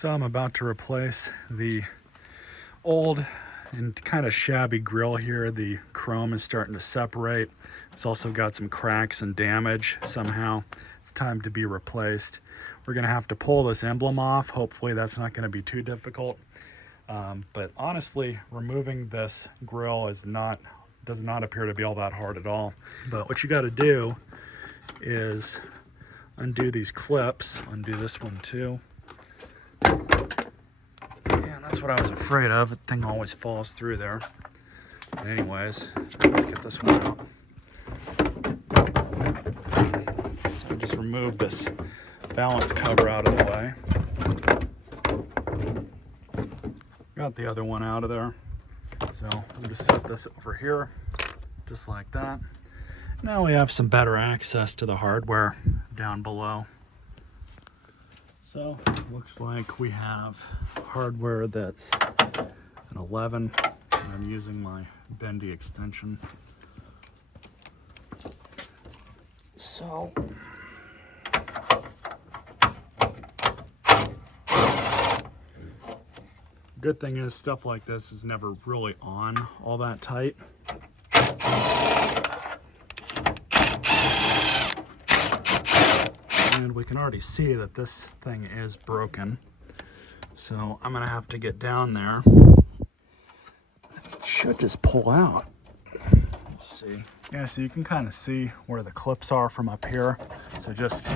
So I'm about to replace the old and kind of shabby grill here. The chrome is starting to separate. It's also got some cracks and damage somehow. It's time to be replaced. We're gonna have to pull this emblem off. Hopefully that's not gonna be too difficult. But honestly, removing this grill does not appear to be all that hard at all. But what you gotta do is undo these clips, undo this one too. And that's what I was afraid of. The thing always falls through there. But anyways, let's get this one out. So just remove this balance cover out of the way. Got the other one out of there. So we'll just set this over here, just like that. Now we have some better access to the hardware down below. So looks like we have hardware that's an 11, and I'm using my bendy extension. So good thing is stuff like this is never really on all that tight. And we can already see that this thing is broken. So I'm gonna have to get down there. It should just pull out. Let's see. Yeah, so you can kind of see where the clips are from up here. So just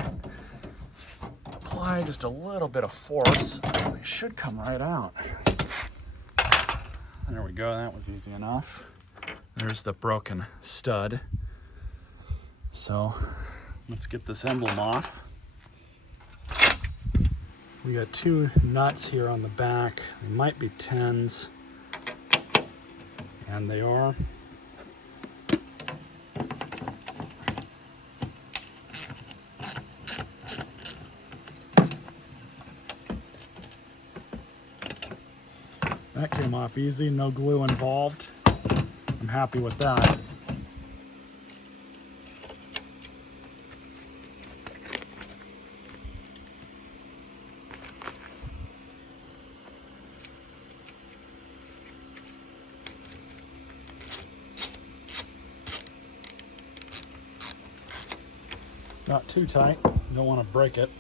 apply just a little bit of force. It should come right out. There we go, that was easy enough. There's the broken stud. So let's get this emblem off. We got two nuts here on the back. They might be 10s, and they are. That came off easy, no glue involved. I'm happy with that. Not too tight, don't want to break it.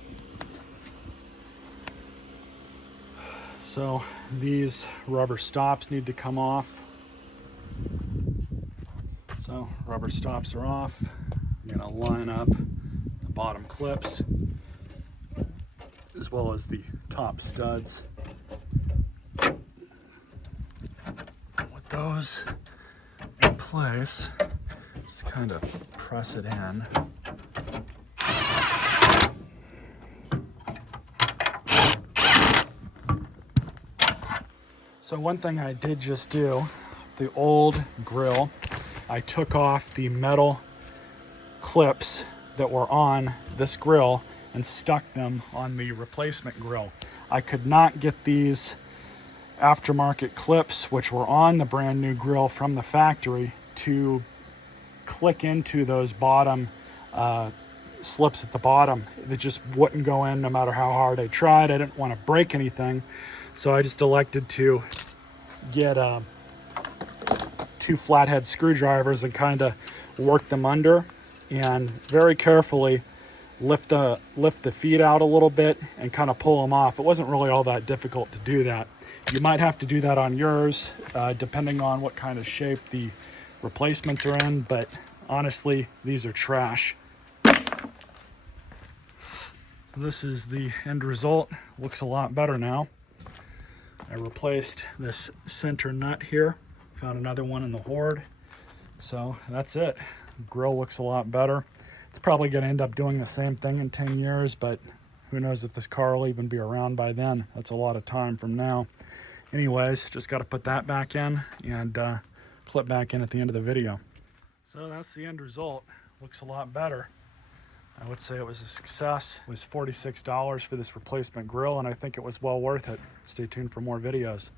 So these rubber stops need to come off. So rubber stops are off. I'm gonna line up the bottom clips as well as the top studs. With those in place, just kind of press it in. So one thing I did just do, the old grill, I took off the metal clips that were on this grill and stuck them on the replacement grill. I could not get these aftermarket clips, which were on the brand new grill from the factory, to click into those bottom slips at the bottom. They just wouldn't go in no matter how hard I tried. I didn't want to break anything. So I just elected to get two flathead screwdrivers and kind of work them under and very carefully lift the feet out a little bit and kind of pull them off. It wasn't really all that difficult to do that. You might have to do that on yours, depending on what kind of shape the replacements are in, but honestly, these are trash. This is the end result. Looks a lot better now. I replaced this center nut here, found another one in the hoard. So that's it. Grill looks a lot better. It's probably going to end up doing the same thing in 10 years, but who knows if this car will even be around by then. That's a lot of time from now. Anyways, just got to put that back in and clip back in at the end of the video. So that's the end result. Looks a lot better. I would say it was a success. It was $46 for this replacement grill, and I think it was well worth it. Stay tuned for more videos.